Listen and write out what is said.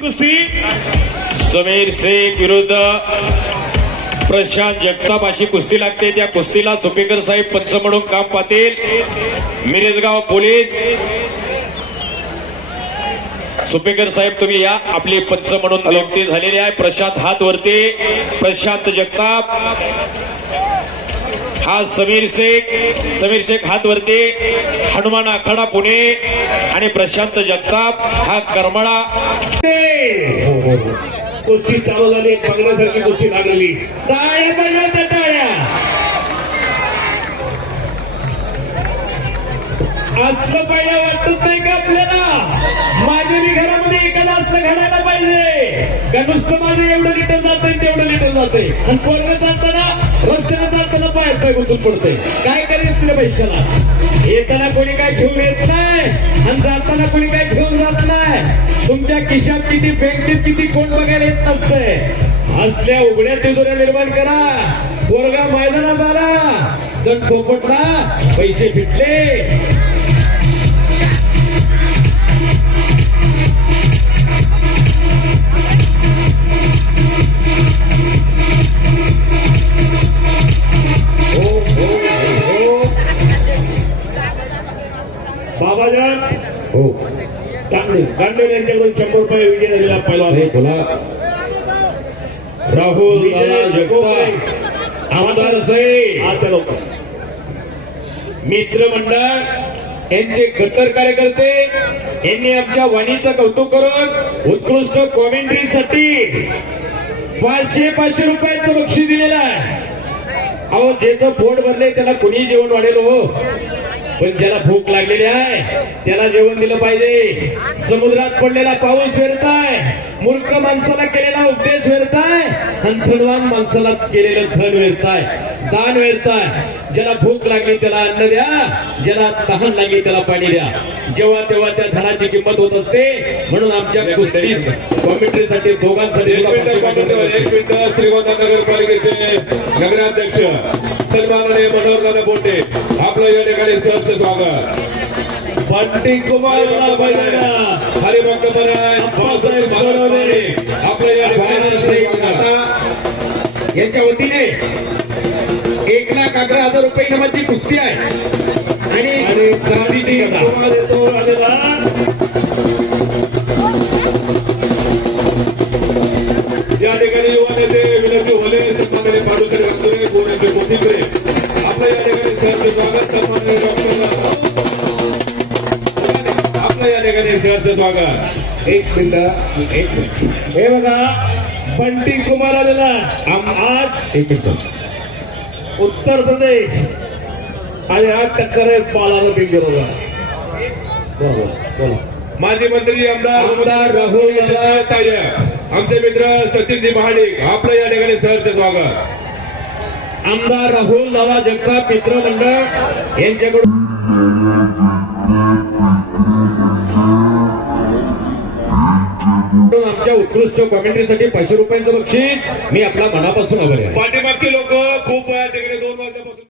कुस्ती समीर शेख विरुद्ध प्रशांत जगताप अशी कुस्ती लागते. त्या कुस्तीला सुपेकर साहेब पंच म्हणून काम पाहतील. मिरजगाव पोलीस. सुपेकर साहेब तुम्ही या. आपले पंच म्हणून नियुक्ती झालेली आहे. प्रशांत हात वरती. प्रशांत जगताप. हा समीर शेख. समीर शेख हात वरती. हनुमान आखाडा पुणे. आणि प्रशांत जगताप. हा करमळा. कुस्ती चालू झाली एक बघण्यासारखी कुस्ती लागलेली टाळ्या पाहिजे त्या टाळ्या. असलं पाहिजे वाटत नाही का आपल्याला? माझ्या मी घरामध्ये एखादं असलं घडायला पाहिजे. का नुसतं माझं एवढं लिटर जातंय तेवढं लिटर जातंय. आणि पोरगं चालताना रस्त्यानं चालताना पाय पाय गुंतून पडतंय. काय करायचं तुझ्या पैशाला? येताना कोणी काय घेऊन येत नाही आणि जाताना कोणी काय घेऊन जात नाही. तुमच्या खिशात किती बँकेत किती कोण बघायला येत नसतंय. असल्या उघड्या तिजोऱ्या निर्माण करा. पोरगा मैदानात आला. जण खोपटला पैसे फिटले. हो, हो, हो. बाबाजान. हो. तांडे तांडे यांच्याकडून शंभर रुपये विजय झालेला पहिला राहुल आमदार मित्रमंडळ यांचे कट्टर कार्यकर्ते यांनी आमच्या वाणीचं कौतुक करून उत्कृष्ट कॉमेंट्रीसाठी पाचशे पाचशे रुपयाचं बक्षीस दिलेलं आहे. अहो ज्याचं पोट भरले त्याला कुणी जेवण वाढेल हो. पण ज्याला भूक लागलेली आहे त्याला जेवण दिलं पाहिजे. समुद्रात पडलेला पाऊस वेरताय मूर्ख माणसाला केलेला उपदेश वेरताय आणि धनवान माणसाला केलेलं धन वेरताय. दान वेरताय. ज्याला भूक लागली त्याला अन्न द्या. ज्याला तहान लागली त्याला पाणी द्या. जेव्हा तेव्हा त्या धनाची किंमत होत असते म्हणून आमच्या कुस्ती कॉमेंट्रीसाठी दोघांसाठी एक. मिनिट श्रीगोंदा नगरपालिकेचे नगराध्यक्ष सन्माननीय मनोहरदादा बोटे आपलं या ठिकाणी सहर्ष स्वागत. बंटी कुमार हरिभक्त बनाय अप्पासाहेब सोनवणे. आपलं या ठिकाणी यांच्या वतीने एक लाख अकरा हजार रुपये इनामाची कुस्ती आहे. आणि चांदीची या ठिकाणी युवा नेते विनंती होले. सन्माननीय पांडुसरे वक्तरे ठिकाणी सहर्ष स्वागत. एक मिनिट एक मिनिट. हे बघा बंटी कुमार आलेला. आज एक मिनिट उत्तर प्रदेश. आणि आठ टक्कर आहे पालाला बिल बरोबर माजी मंत्री आमदार आमदार राहुल साहेब आमचे मित्र सचिनजी महाडिक आपलं या ठिकाणी सहर्ष स्वागत. आमदार राहुल दादा जगताप मित्रमंडळ यांच्याकडून आमच्या उत्कृष्ट कॉमेंट्रीसाठी पाचशे रुपयांचं बक्षीस मी आपला मनापासून आभारी आहे. पाठीमागचे लोक खूप या दोन वाजता